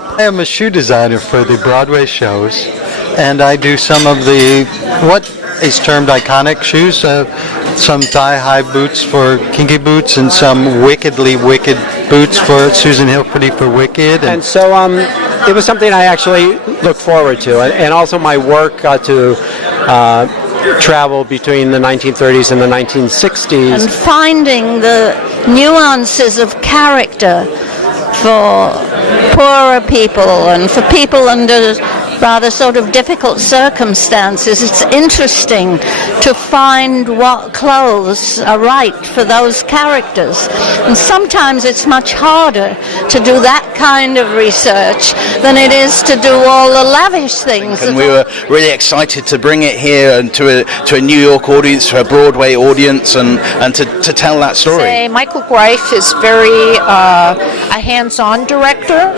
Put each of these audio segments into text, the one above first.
I am a shoe designer for the Broadway shows, and I do some of the what is termed iconic shoes. Some thigh-high boots for Kinky Boots, and some wickedly wicked boots for Susan Hilferty for Wicked. And so it was something I actually look forward to, and also my work got to travel between the 1930s and the 1960s. And finding the nuances of character for poorer people and for people under rather sort of difficult circumstances. It's interesting to find what clothes are right for those characters. And sometimes it's much harder to do that kind of research than it is to do all the lavish things. And we were really excited to bring it here and to a New York audience, to a Broadway audience, and to tell that story. Michael Greif is very a hands-on director,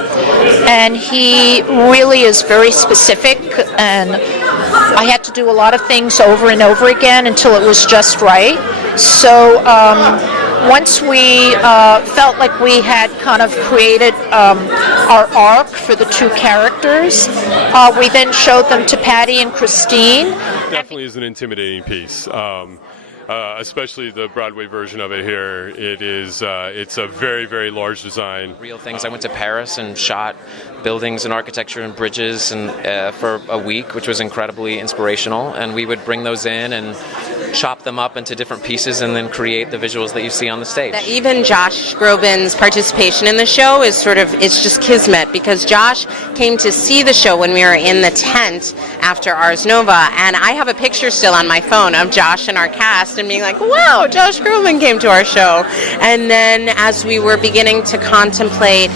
and he really is very specific, and I had to do a lot of things over and over again until it was just right. So once we felt like we had kind of created our arc for the two characters, we then showed them to Patty and Christine. Definitely is an intimidating piece. Especially the Broadway version of it here. It's a very, very large design. Real things. I went to Paris and shot buildings and architecture and bridges and for a week, which was incredibly inspirational. And we would bring those in and chop them up into different pieces and then create the visuals that you see on the stage. That even Josh Groban's participation in the show is it's just kismet, because Josh came to see the show when we were in the tent after Ars Nova, and I have a picture still on my phone of Josh and our cast and being like, wow, Josh Groban came to our show. And then as we were beginning to contemplate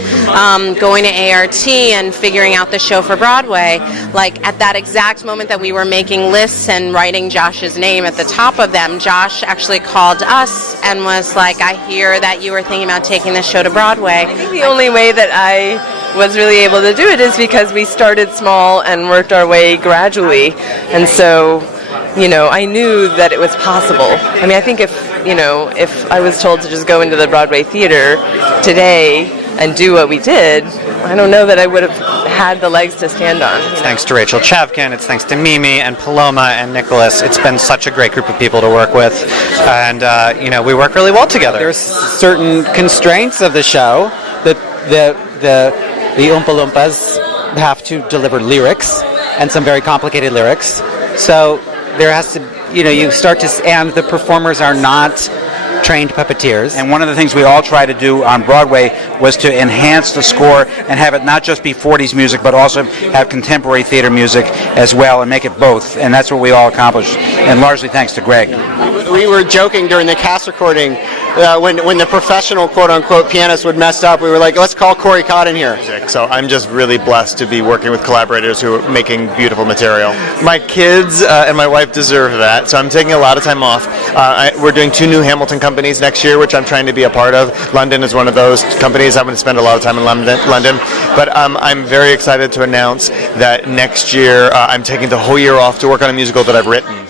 going to ART and figuring out the show for Broadway, like at that exact moment that we were making lists and writing Josh's name at the top of them, Josh actually called us and was like, I hear that you were thinking about taking this show to Broadway. I think the only way that I was really able to do it is because we started small and worked our way gradually. And so, I knew that it was possible. I mean, I think if I was told to just go into the Broadway theater today and do what we did, I don't know that I would have had the legs to stand on. Thanks to Rachel Chavkin, it's thanks to Mimi and Paloma and Nicholas. It's been such a great group of people to work with, and we work really well together. There's certain constraints of the show that the Oompa Loompas have to deliver lyrics, and some very complicated lyrics. So there has to, you start to, and the performers are not trained puppeteers. And one of the things we all try to do on Broadway was to enhance the score and have it not just be 40s music, but also have contemporary theater music as well, and make it both. And that's what we all accomplished, and largely thanks to Greg. We were joking during the cast recording when the professional quote-unquote pianist would mess up, we were like, let's call Corey Cotton here. So I'm just really blessed to be working with collaborators who are making beautiful material. My kids and my wife deserve that, so I'm taking a lot of time off. We're doing 2 new Hamilton companies next year, which I'm trying to be a part of. London is one of those companies. I'm going to spend a lot of time in London. But I'm very excited to announce that next year I'm taking the whole year off to work on a musical that I've written.